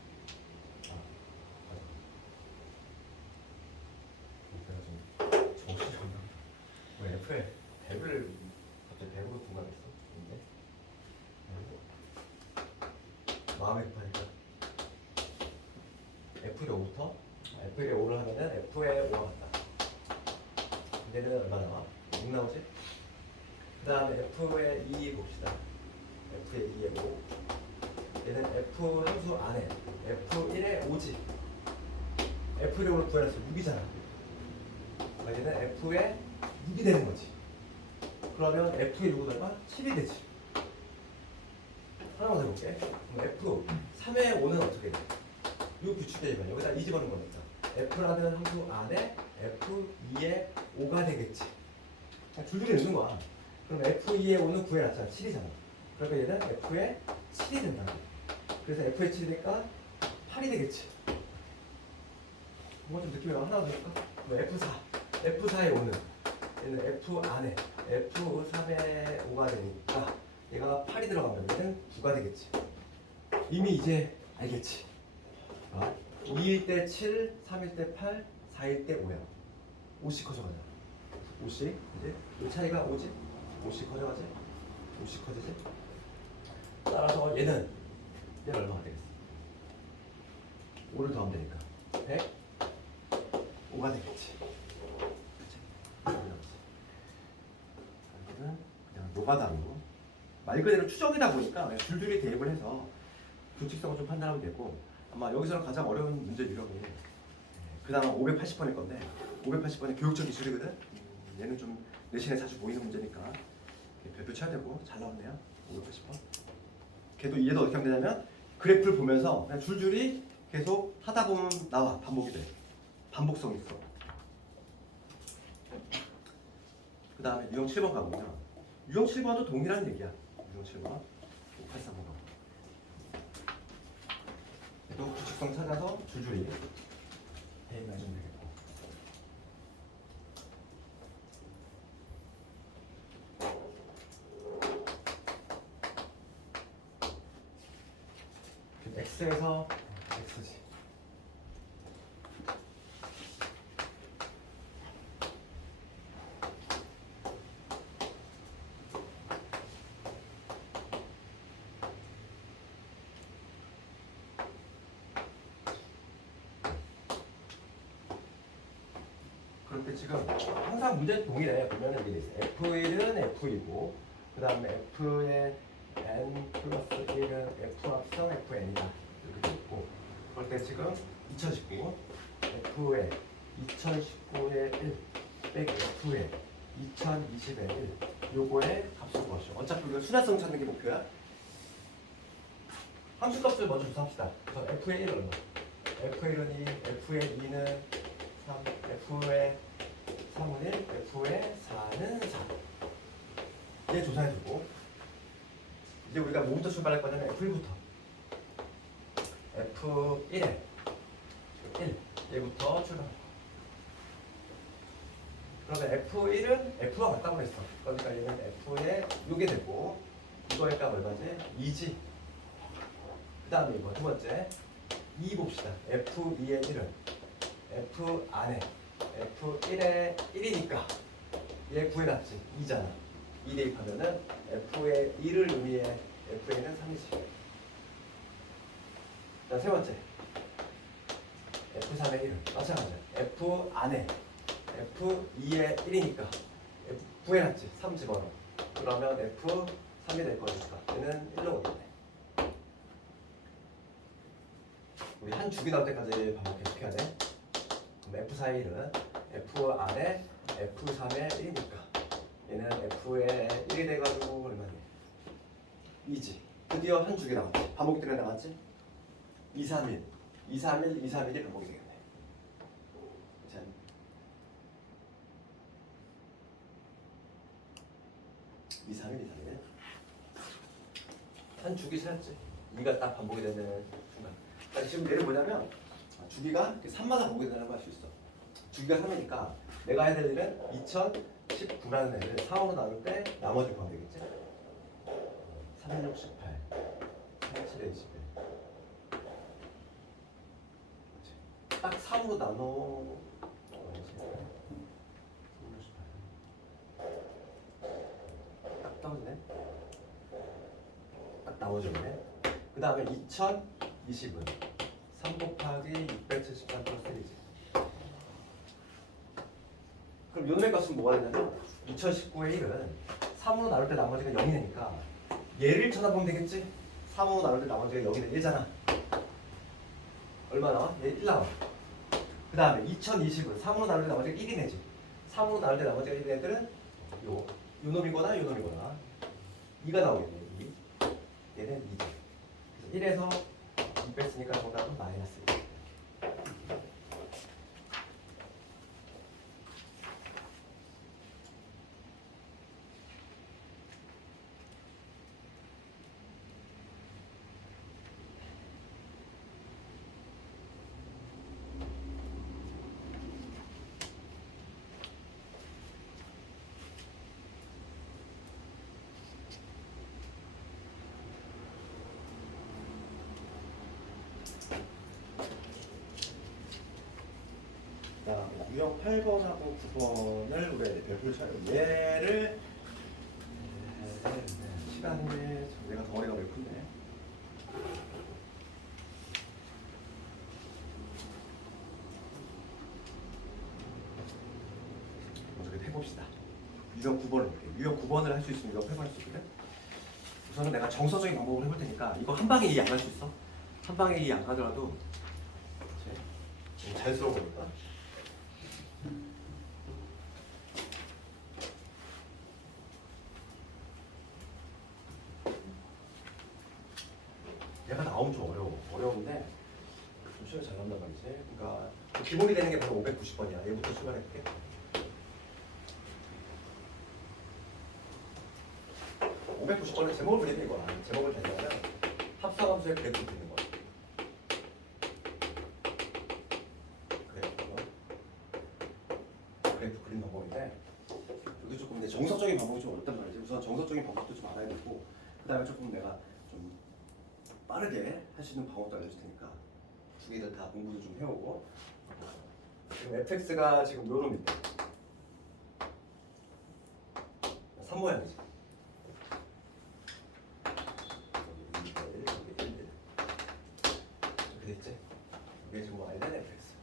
왜 F에 100을 갑자기 100으로 분간했어? 근데 마음이 급하니까 F의 5부터 F의 5를 하면은 F의 5가 같다. 근데는 얼마 나와? 6 나오지? 그 다음에 F의 2 봅시다. F의 2의 5 얘는 F 함수 안에 F1의 5지. F의 5를 구해놨어. 6이잖아. 얘는 F의 6이 되는 거지. 그러면 F의 6은 얼마? 7이 되지. 하나만 더 해볼게. 그럼 F3의 5는 어떻게 돼? 이 규칙에 의하면 여기다 2 집어넣은 거니까 F라는 함수 안에 F2의 5가 되겠지. 줄줄이 넣는 거야. 그럼 F2의 5는 구해놨잖아. 7이잖아. 그러니까 얘는 F의 7이 된다고. 그래서 F의 7이니까 8이 되겠지. 뭔가 좀 느낌이 하나 더 해볼까? F4의 5는 얘는 F 안에 F3의 5가 되니까 얘가 8이 들어가면 얘는 9가 되겠지. 이미 이제 알겠지. 2일 때 7, 3일 때 8, 4일 때 5야. 5씩 커져가자. 5씩 이제 이 차이가 5지? 5씩 커져가지? 5씩 커지지? 따라서 얘는 얼마가 되겠어? 5를 더하면 되니까 100, 5가 되겠지. 그치? 여기는 그냥 노가다로 말 그대로 추정이다 보니까 그냥 줄줄이 대입을 해서 규칙성을 좀 판단하면 되고 아마 여기서는 가장 어려운 문제 유형이 그다음 580번일 건데 580번이 교육적 기술이거든. 얘는 좀 내신에 자주 보이는 문제니까 별표 쳐야 되고 잘 나왔네요. 580번. 걔도 이해도 어떻게 하면 되냐면 그래프를 보면서 그냥 줄줄이 계속 하다 보면 나와. 반복이 돼. 반복성이 있어. 그 다음에 유형 7번 가보면 유형 7번도 동일한 얘기야. 유형 7번 583번 가보 또 규칙성 찾아서 줄줄이 대입만 해주면 되겠고. x에서 x지. 그럴 때 지금 항상 문제 동일해. 보면은 이게 있어요. F1은 F이고 그 다음에 F의 n 플러스 1은 F 합성 Fn이다. 이렇게 돼 있고 그럴 때 지금 2019 F의 2019의 1 빼기 F의 2020의 1 요거의 값을 구하시오. 어차피 우리가 순화성 찾는 게 목표야. 함수값을 먼저 조사합시다. 그래서 F의 1은 얼마? F1은 2, F의 2는 3, F의 3은 1, F의 4는 4. 얘 조사해주고 이제 우리가 뭐부터 출발할 거냐면 F1부터 F1에 1 얘부터 출발. 그러면 F1은 F와 같다고 했어. 그러니까 얘는 F에 요게 되고 이거의 값 얼마지? 2지. 그 다음에 이거 두 번째 2 봅시다. F2의 1은 F 안에 F1의 1이니까 얘 구해놨지. 2잖아. 2 대입하면은 F의 1을 의미해 F에는 3이지. 자, 세 번째 F3의 1은 마찬가지야. F 안에 F2의 1이니까 F 구해놨지. 3 집어넣어. 그러면 F3이 될 거니까 얘는 1로 오겠네. 우리 한 주기 나올 때까지 반복 계속해야 돼. 그럼 F4의 1은 F 안에 F3의 1이니까 얘는 F의 1이 돼가지고 얼마니? 2지. 드디어 한 주기 나왔지. 반복이 되게 나왔지? 2, 3, 1 2, 3, 1, 2, 3, 1이 반복이 되겠네. 자, 2, 3, 1, 2, 3, 1 한 주기 찾았지. 2가 딱 반복이 되는 순간. 그러니까 지금 얘를 뭐냐면 주기가 3마다 반복이 된다는 걸 알 수 있어. 주기가 3이니까 내가 해야 될 일은 2019라는 애를 4으로 나눌 때 나머지 구하면 되겠지? 3, 6, 18 3, 7, 21 딱 3으로 나눠 3, 6, 18 딱 떨어지네? 딱 나머지네. 그 다음에 2020은 3 곱하기 673 플러스 1이지. 그럼 요놈의 값은 뭐가 되냐면 2019의 1은 3으로 나눌 때 나머지가 0이 되니까 얘를 쳐다보면 되겠지? 3으로 나눌 때 나머지가 0이 되 1잖아. 얼마 나와? 얘 1 나와. 그 다음에 2020은 3으로 나눌 때 나머지가 1이 되지. 3으로 나눌 때 나머지가 1인 애들은 요 놈이거나 요 놈이거나 2가 나오겠네. 2. 얘는 2지. 그래서 1에서 2 뺐으니까 정답은 마이너스 1. 자, 유형 8번하고 9번을 우리가 이제 별표를 쳐요. 얘를 시간이 내가 덩어리가 왜 큰데? 먼저 해봅시다. 유형 9번을 볼게요. 유형 9번을 할 수 있으면 유형 8번 할 수 있거든? 우선은 내가 정서적인 방법을 해볼 테니까 이거 한 방에 이해 안 갈 수 있어? 한 방에 이해 안 가더라도 자연스러워 보니까 얘가 나오면 좀 어려운데 좀 시간이 잘 난단 말이지. 그러니까 그 기본이 되는 게 바로 590번이야. 얘부터 출발해볼게. 590번은 제목을 그리는 거야. 제목을 대자면 합성함수의 그래프 그리는 거야. 그래프 그리는 방법인데 여기 조금 이제 정석적인 방법이 좀 어렵단 말이지. 우선 정석적인 방법도 좀 알아야 되고 그 다음에 조금 내가 좀 빠르게 할 수 있는 방법도 알려줄 테니까 두 개들 다 공부도 좀 해오고. 지금 fx가 지금 요런 밑에 3 모양이지. 여기 1, 여기 1, 이렇게 됐지? 이게 지금 y는 fx.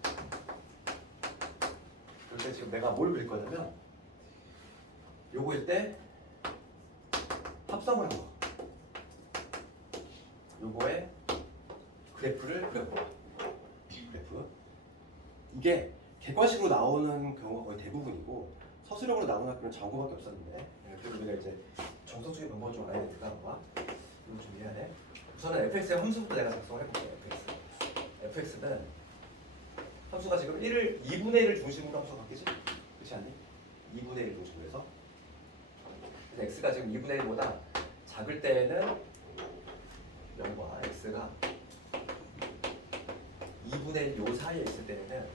그럴 때 지금 내가 뭘 그릴 거냐면 요거일 때 합성을 한 거. 요거의 그래프를 그려봐. 그래프. 이게 객관식으로 나오는 경우가 거의 대부분이고 서술형으로 나오는 학교는 저거밖에 없었는데 그래서 우리가 이제 정석적인 방법을 좀 알아야 되니까 봐봐. 이거 좀 이해해야 돼. 우선은 fx의 함수부터 내가 작성을 해볼게. fx는 함수가 지금 2분의 1을 중심으로 함수가 바뀌지? 그렇지 않니? 2분의 1 중심으로 해서 그래서 x가 지금 2분의 1보다 작을 때에는 0과 x가 2분의 1 요 사이에 있을 때는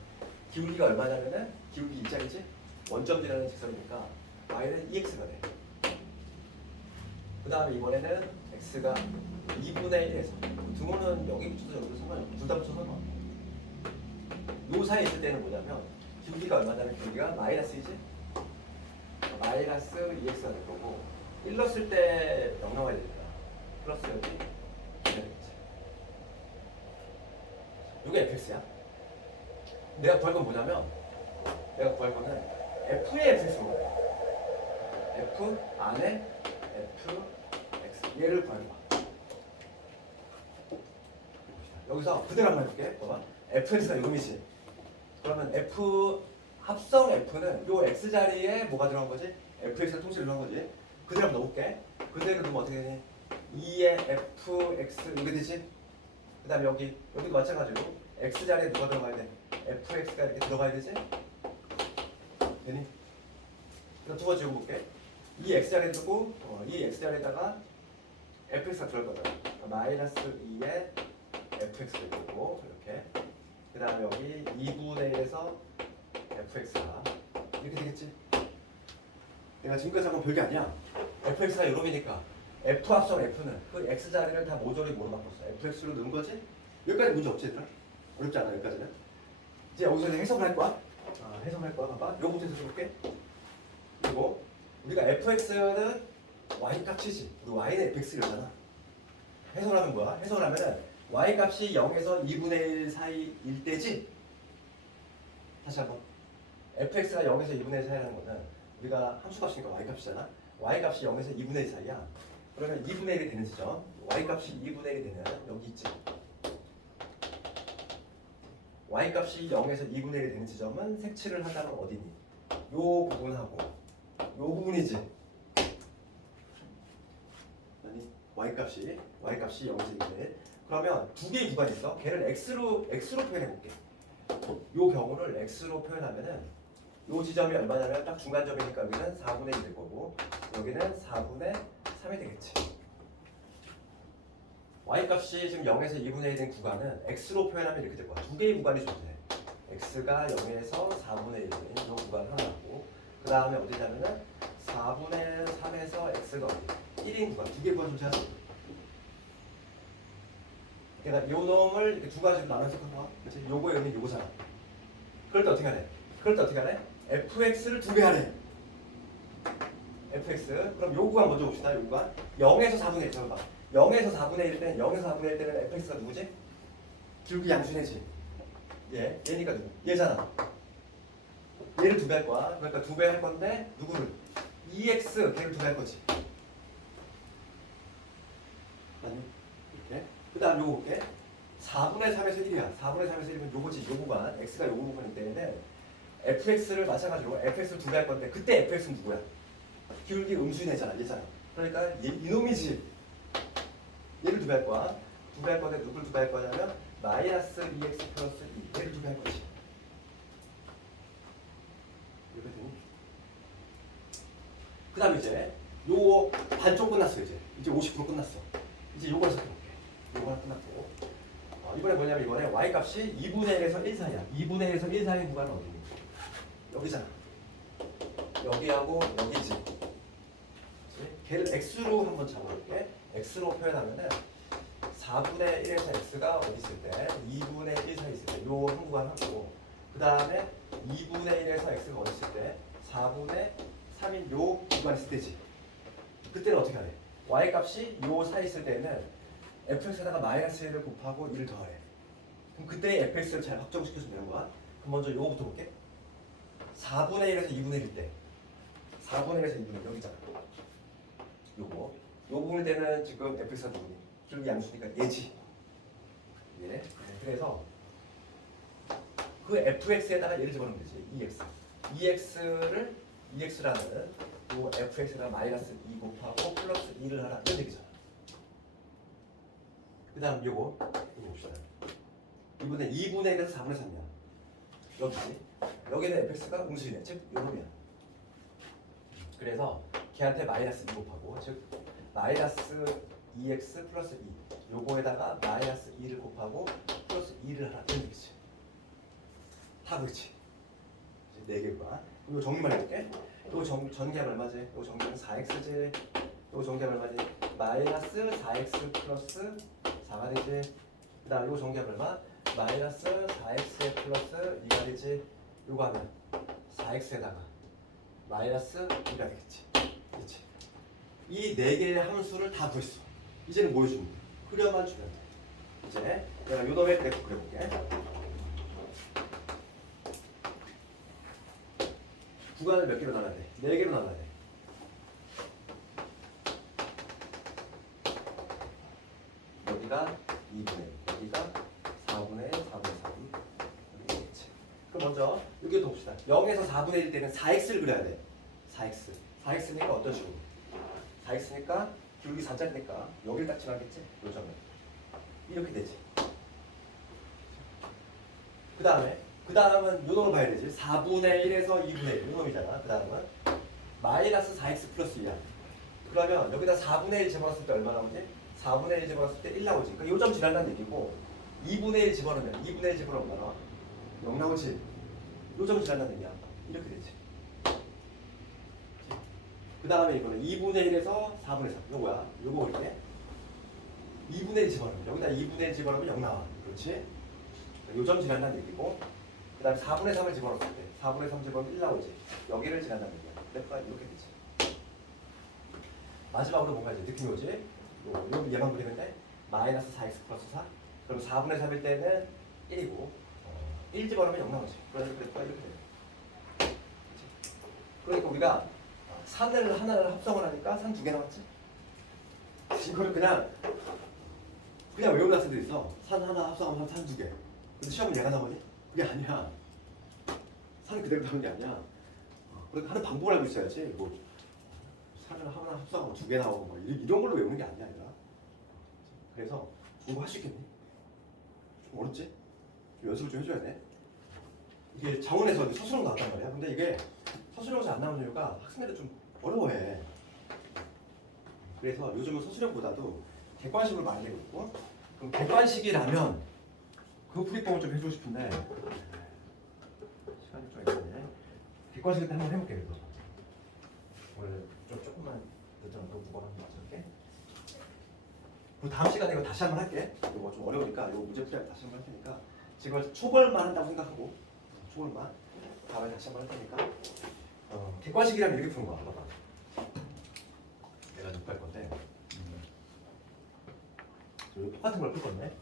기울기가 얼마냐면은 기울기 일자리지? 원점이라는 직선이니까 y는 2x가 돼. 그 다음에 이번에는 x가 2분의 1에서 등호는 여기 붙여서 여기도 상관없고 둘 다 붙여서 상관없고 요 사이에 있을 때는 뭐냐면 기울기가 얼마냐면 기울기가 마이너스이지? 마이너스 2x가 될 거고 1 넣었을 때 0 나와야 됩니다. 플러스 여기 되겠지. 이게 fx야. 내가 구할 건 뭐냐면 내가 구할 거는 f의 fx로 f 안에 fx 얘를 구하는 거야. 여기서 그대로 한번 해볼게. 봐봐. fx가 요놈이지. 그러면 f 합성 f는 요 x 자리에 뭐가 들어간 거지? fx가 통째로 들어간 거지. 그대로 한번 넣어볼게. 그대로 넣으면 어떻게 되니? 2의 fx 이게 되지? 그 다음에 여기도 마찬가지로 x 자리에 누가 들어가야 돼? fx가 이렇게 들어가야 되지? 되니? 그럼 두 번째 볼게. 이 x 자리에 두고 이 x 자리에다가 fx가 들어갈 거다. 마이너스 2의 fx를 두고 이렇게. 그 다음에 여기 2분의 1에서 fx가 이렇게 되겠지? 내가 지금까지 한 건 별게 아니야. fx가 요놈이니까 f 합성 f는 그 x 자리를 다 모조리 뭐로 바꿨어? fx로 넣은 거지? 여기까지 문제 없지 얘들아? 어렵지 않아 여기까지는? 이제 여기서 해석을 할 거야. 해석을 할 거야. 봐봐. 요거부터 해석해볼게. 그리고 우리가 fx는 y 값이지. 우리 y는 fx잖아. 해석을 하면 뭐야? 해석을 하면은 y 값이 0에서 2분의 1 사이일 때지? 다시 한번. fx가 0에서 2분의 1 사이라는 거는 우리가 함수 값이니까 y 값이잖아. y 값이 0에서 2분의 1 사이야. 그러면 2분의 1이 되는 지점. y 값이 2분의 1이 되면 여기 있지. y 값이 0에서 2분의 1이 되는 지점은 색칠을 한다면 어디니? 요 부분하고 요 부분이지. 아니 y 값이 0에서 2분의 1. 그러면 두 개의 구간이 있어. 걔를 x로 표현해 볼게. 요 경우를 x로 표현하면은 요 지점이 얼마냐면 딱 중간점이니까 여기는 4분의 1이 될 거고 여기는 4분의 3이 되겠지. y 값이 지금 0에서 2분의 1인 구간은 x로 표현하면 이렇게 될 거야. 두 개의 구간이 존재해. x가 0에서 4분의 1인 요 구간 하나고 그 다음에 어디냐면은 4분의 3에서 x가 어디? 1인 구간. 두 개의 구간 존재하지. 그러니까 요 놈을 이렇게 두 가지로 나눠서 한 거야. 그렇지? 요거의 의미는 요거잖아. 그럴 때 어떻게 하래? fx를 두 배 하래. fx. 그럼 요 구간 먼저 봅시다. 요 구간. 0에서 4분의 1. 잠깐만. 0에서 4분의 1 때는 0에서 4분의 1 때는 fx가 누구지? 기울기 양수네지. 얘니까 누구? 얘잖아. 얘를 두 배 할 거야. 그러니까 두 배 할 건데 누구를? 2x 걔를 두 배 할 거지. 아니 이렇게. 그다음 요거 볼게. 4분의 3에서 1이야. 4분의 3에서 1이면 요거지. 요 구간. x가 요거 구간일 때는 fx를 마찬가지로 fx를 두 배 할 건데 그때 fx는 누구야? 기울기 음수이네잖아. 얘잖아. 그러니까 이놈이지. 얘를 두 배 할 거야. 두 배 할 건데 누굴 두 배 할 거냐면 마이너스 2x 플러스 2 얘를 두 배 할 거지. 이렇게 되니? 그 다음에 이제 요 반쪽 끝났어. 이제 50% 끝났어. 이제 요걸 살펴볼게. 요거 하나 끝났고 이번에 뭐냐면 이번에 y 값이 2분의 1에서 1 사이야. 2분의 1에서 1 사이인 구간은 어디니? 여기잖아. 여기하고 여기지. 그치? 걔를 x로 한번 잡아볼게. x로 표현하면은 4분의 1에서 x가 어디 있을 때 2분의 1 사이 있을 때 요 한 구간 하고 그 다음에 2분의 1에서 x가 어디 있을 때 4분의 3인 요 구간 있을 때지. 그때는 어떻게 하래? y 값이 요 사이 있을 때는 fx에다가 마이너스 1을 곱하고 1을 더하래. 그럼 그때 fx를 잘 확정시켜주면 되는 거야. 그럼 먼저 요거부터 볼게. 4분의 1에서 2분의 1일 때 4분의 1에서 2분의 1 여기잖아. 요거 요 부분일 때는 지금 fx가 누구니? 기울기 양수니까 얘지. 예. 네, 그래서 그 fx에다가 얘를 집어넣으면 되지. 2x를 2x라는 요 fx에다가 마이너스 2 곱하고 플러스 2를 하라 이런 얘기잖아. 그 다음 요거 봅시다. 이번에 2분의 1에서 4분의 3이야. 여기지. 여기는 fx가 음수이네. 즉 요놈이야. 그래서 걔한테 마이너스 2 곱하고 즉 마이너스 2x 플러스 2 요거에다가 마이너스 2를 곱하고 플러스 2를 하라 이런 얘기지. 다 그렇지. 이제 4개가. 이거 정리만 해볼게. 이거 전개하면 얼마지? 이거 전개하면 4x지. 이거 전개하면 얼마지? 마이너스 4x 플러스 4가 되지. 그 다음 이거 전개하면 얼마? 마이너스 4x 플러스 2가 되지. 이거 하면 4x에다가 마이너스 2가 되겠지. 그렇지. 이 4개의 함수를 다 구했어. 이제는 뭘 주면 돼? 흐려만 주면 돼. 이제 내가 요 놈의 그래프 그려볼게. 구간을 몇 개로 나눠야 돼? 4개로 나눠야 돼. 여기가 2분의 1, 여기가 4분의 1, 4분의 3 여기 있겠지. 그럼 먼저 여기부터 봅시다. 0에서 4분의 1 때는 4x를 그려야 돼. 4x. 4x니까 어떤 식으로? 4x니까 기울기 4짜리니까 여기를 딱 지나겠지? 요 점에. 이렇게 되지. 그 다음은 요 놈을 봐야 되지. 4분의 1에서 2분의 1. 요 놈이잖아. 그 다음은 마이너스 4x 플러스 2야. 그러면 여기다 4분의 1 집어넣었을 때 얼마 나오지? 4분의 1 집어넣었을 때 1 나오지. 그러니까 요점 지난다는 얘기고 2분의 1 집어넣으면 2분의 1 집어넣으면 얼마 나와? 0 나오지. 요점 지난다는 얘기야. 이렇게 되지. 그 다음에 이거는 2분의 1에서 4분의 3. 이거 뭐야? 이거 볼게. 2분의 1 집어넣으면 여기다 2분의 1 집어넣으면 0 나와. 그렇지? 요점 지난다는 얘기고 그 다음에 4분의 3을 집어넣을 때 4분의 3 집어넣으면 1 나오지. 여기를 지난다는 얘기야. 그래프가 이렇게 되지. 마지막으로 뭔가 이제 느낌이 오지? 요 얘만 그리는데 마이너스 4x 플러스 4 그럼 4분의 3일 때는 1이고 1 집어넣으면 0 나오지. 그래서 그래프가 이렇게 돼요. 그러니까 우리가 산을 하나를 합성을 하니까 산 2개 나왔지? 이거를 그냥 외우는 학생들 있어. 산 하나 합성하면 산 2개. 근데 시험은 얘가 나오니? 그게 아니야. 산을 그대로 나오는 게 아니야. 그러니까 하는 방법을 알고 있어야지. 뭐 산을 하나 합성하면 2개 나오고 뭐 이런 걸로 외우는 게 아니야. 얘가. 그래서 이거 할 수 있겠니? 좀 어렵지? 좀 연습을 좀 해줘야 돼. 이게 정원에서 서술형 나왔단 말이야. 근데 이게 서술형에서 안 나오는 이유가 학생들이 좀 어려워해. 그래서 요즘은 서술형보다도 객관식으로 많이 내고 있고 그럼 객관식이라면 그 풀이법을 좀 해주고 싶은데 시간이 좀 있네. 객관식일 때 한번 해볼게. 그래서 원래 조금만 늦잖아. 너무 무거워 한번 맞춰볼게. 그 다음 시간에 이거 다시 한번 할게. 이거 좀 어려우니까 이거 문제 풀이 다시 한번 할 테니까 지금 초벌만 한다고 생각하고 초벌만 다음에 다시 한번 할 테니까 객관식이라면 이렇게 푸는 거야. 봐봐. 내가 녹화할 건데 똑같은 걸 풀 건데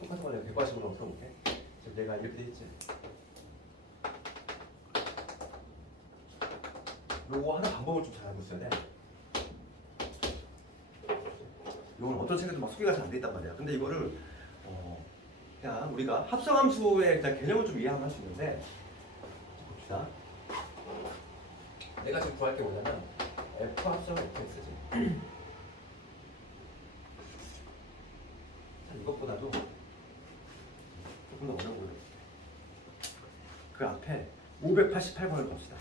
똑같은 걸 내가 객관식으로 한번 풀어볼게. 지금 내가 이렇게 돼 있지. 요거 하는 방법을 좀 잘 알고 있어야 돼. 이건 어떤 책에도 막 소개가 잘 안 돼 있단 말이야. 근데 이거를 그냥 우리가 합성함수의 일단 개념을 좀 이해하면 할 수 있는데 봅시다. 내가 지금 구할 게 뭐냐면 f 합성 fx지. 이것보다도 조금 더 어려워 보여. 그 앞에 588번을 봅시다.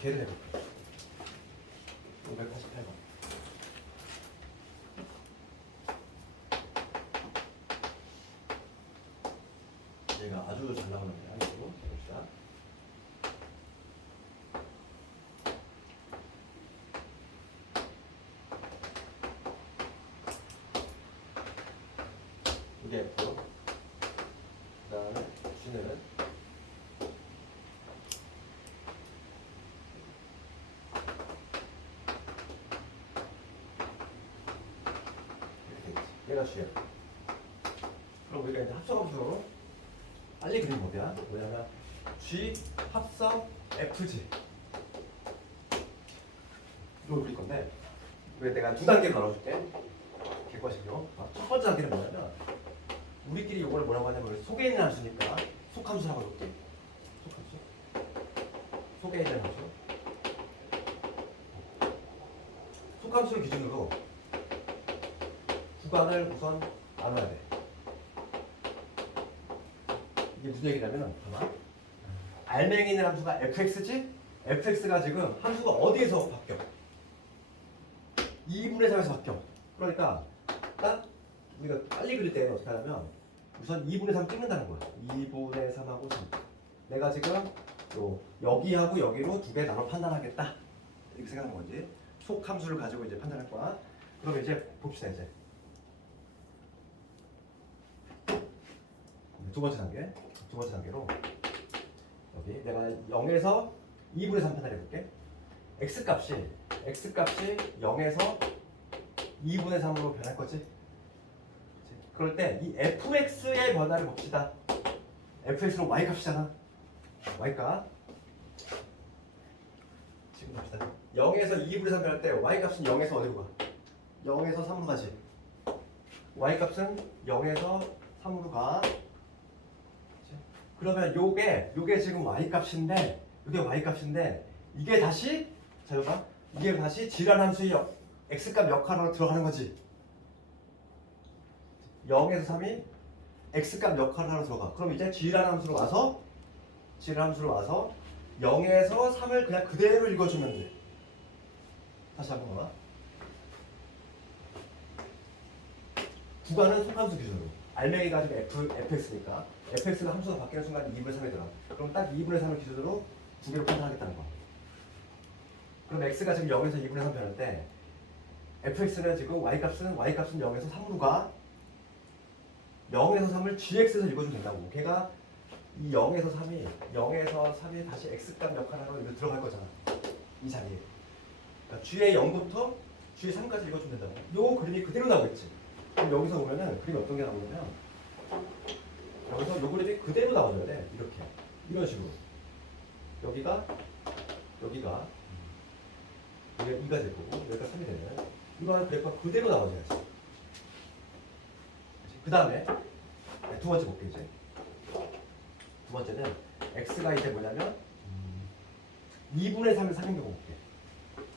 걔를 해볼게요. 588번. 얘가 아주 잘 나오는 거야. 이거 봅시다. 2개 F. 그 다음에 G는 얘가 G야. 그럼 우리가 이제 합성함수로 빨리 그리는 법이야. 뭐냐면 G 합성 FG 이걸 그릴 건데 왜 내가 두 단계로 나눠줄게. 객관식으로. 첫 번째 단계는 뭐냐면 우리끼리 이걸 뭐라고 하냐면 속에 있는 함수니까 속함수라고 해볼게. 속함수. 속에 있는 함수. 속함수를 기준으로 구간을 우선 나눠야 돼. 이게 무슨 얘기냐면 봐봐. 알맹이 있는 함수가 fx지? fx가 지금 함수가 어디에서 바뀌어? 2분의 3에서 바뀌어. 그러니까 딱 우리가 빨리 그릴 때는 어떻게 하냐면 우선 2분의 3 찍는다는 거야. 2분의 3하고 3. 내가 지금 여기하고 여기로 두 개 나눠 판단하겠다. 이렇게 생각하는 거지. 속 함수를 가지고 이제 판단할 거야. 그럼 이제 봅시다 이제. 두 번째 단계로 여기 내가 0에서 2분의 3 판단해 볼게. x값이 0에서 2분의 3으로 변할 거지. 그럴 때 이 fx의 변화를 봅시다. fx는 y값이잖아. y값. 지금 봅시다. 0에서 2분의 3 변할 때 y값은 0에서 어디로 가? 0에서 3으로 가지. y값은 0에서 3으로 가. 그러면 요게 지금 y값인데 이게 다시 자 봐. 이게 다시 질환 함수의 x값 역할로 들어가는 거지. 0에서 3이 x값 역할로 들어가. 그럼 이제 질환 함수로 와서 0에서 3을 그냥 그대로 읽어주면 돼. 다시 한번 봐봐. 구간은 속함수 기준으로. 알맹이가 지금 fx니까 fx가 함수가 바뀌는 순간 2분의 3이 들어. 그럼 딱 2분의 3을 기준으로 두 개로 판단하겠다는 거. 그럼 x가 지금 0에서 2분의 3 변할 때 fx는 지금 y값은 0에서 3으로 가. 0에서 3을 gx에서 읽어주면 된다고. 걔가 이 0에서 3이 다시 x값 역할하러 여기 들어갈 거잖아. 이 자리에. 그러니까 g의 0부터 g의 3까지 읽어주면 된다고. 요 그림이 그대로 나오겠지. 그럼 여기서 보면은 그림이 어떤 게 나오냐면 여기서 요 그림이 그대로 나와줘야 돼. 이렇게. 이런 식으로. 여기가 2가 될 거고 여기가 3이 되면 이거는 그래프가 그대로 나와줘야지. 그 다음에 두 번째 볼게 이제. 두 번째는 x가 이제 뭐냐면 2분의 3을 3인 경우 볼게.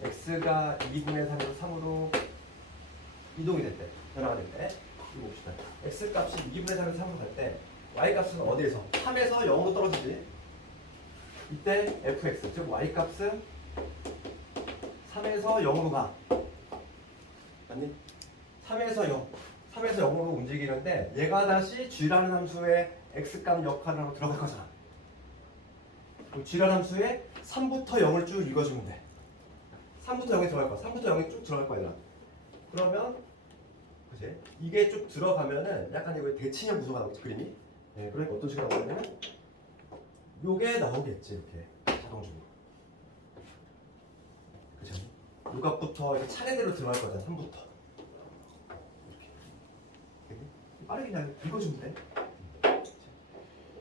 x가 2분의 3에서 3으로 이동이 될 때, 변화가 될 때 이거 봅시다. x 값이 2분의 3에서 3으로 갈 때 y 값은 어디에서? 3에서 0으로 떨어지지. 이때 fx, 즉 y 값은 3에서 0으로 가. 맞니? 3에서 0으로 움직이는데 얘가 다시 g라는 함수의 x값 역할로 들어갈 거잖아. 그럼 g라는 함수의 3부터 0을 쭉 읽어주면 돼. 3부터 0이 들어갈 거야. 3부터 0이 쭉 들어갈 거야. 얘가. 그러면 그치? 이게 쭉 들어가면은 약간 이거 대칭형 구조가 나오겠지 그림이. 네, 그러니까 어떤 식으로 나오냐면 요게 나오겠지 이렇게 자동적으로. 그치? 요값부터 이렇게 차례대로 들어갈 거잖아. 3부터. 이렇게. 빠르게 그냥 읽어주면 돼.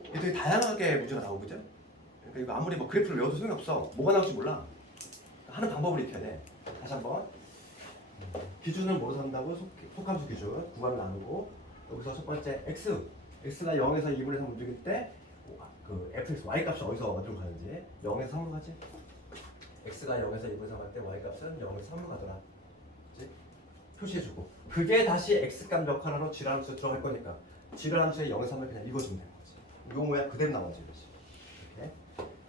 이게 되게 다양하게 문제가 나오고 그죠? 그러니까 이거 아무리 뭐 그래프를 외워도 소용이 없어. 뭐가 나올지 몰라. 하는 방법을 익혀야 돼. 다시 한번. 기준은 뭐로 산다고? 속함수 기준. 구간을 나누고 여기서 첫 번째 x가 0에서 2분의 3 움직일 때 그 fx, y값이 어디로 가는지 0에서 3으로 가지. x가 0에서 2분의 3 할 때 y값은 0에서 3으로 가더라. 그치? 표시해주고 그게 다시 x값 역할하러 질환함수에 들어갈 거니까 질환함수의 0에서 3을 그냥 읽어주면 되는 거지. 요 모양 그대로 나오지. 이렇게.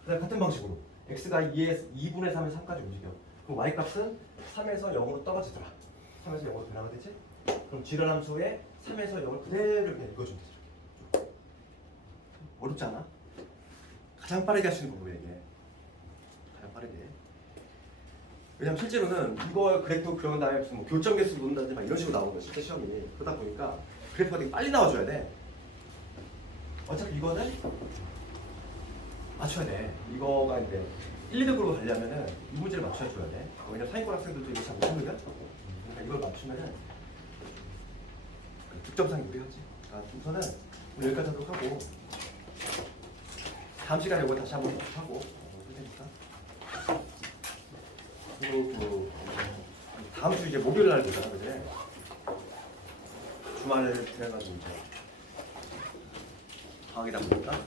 그다음 같은 방식으로 x가 2분의 3에서 3까지 움직여. 그럼 y값은 3에서 0으로 떨어지더라. 3에서 0으로 변화가 되지? 그럼 질환함수의 3에서 0을 그대로 그냥 읽어주면 되죠. 어렵지 않아? 가장 빠르게 할 수 있는 방법이야 이게. 가장 빠르게. 왜냐면 실제로는 이거 그래프 그려온 다음에 무슨 뭐 교점 개수 놓는다든지 막 이런 식으로 나오는 거야 실제 시험이. 그러다 보니까 그래프가 되게 빨리 나와줘야 돼. 어차피 이거는 맞춰야 돼. 이거가 이제 1, 2등급으로 가려면은 이 문제를 맞춰줘야 돼. 왜냐면 상위권 학생들도 이거 잘 못하거든. 그러니까 이걸 맞추면은 그 득점상이 유리하지. 그러니까 우선은 오늘 여기까지 하도록 하고 다음 시간에 이거 다시 한번 하고 할 테니까. 그리고 그 다음 주 이제 목요일 날 보잖아, 그지? 주말에 돼가지고 이제 방학이다 보니까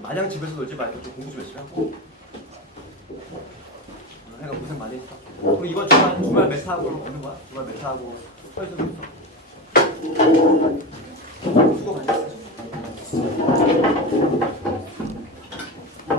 마냥 집에서 놀지 말고 좀 공부 좀 열심히 하고. 오늘 해가 고생 많이 했어. 그리고 이번 주말 메타하고 오는 거야? 주말 메타하고 서울에서 수고 많이 했어.